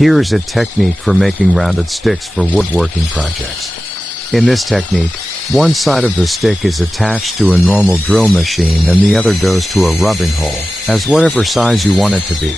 Here is a technique for making rounded sticks for woodworking projects. In this technique, one side of the stick is attached to a normal drill machine and the other goes to a rubbing hole, as whatever size you want it to be.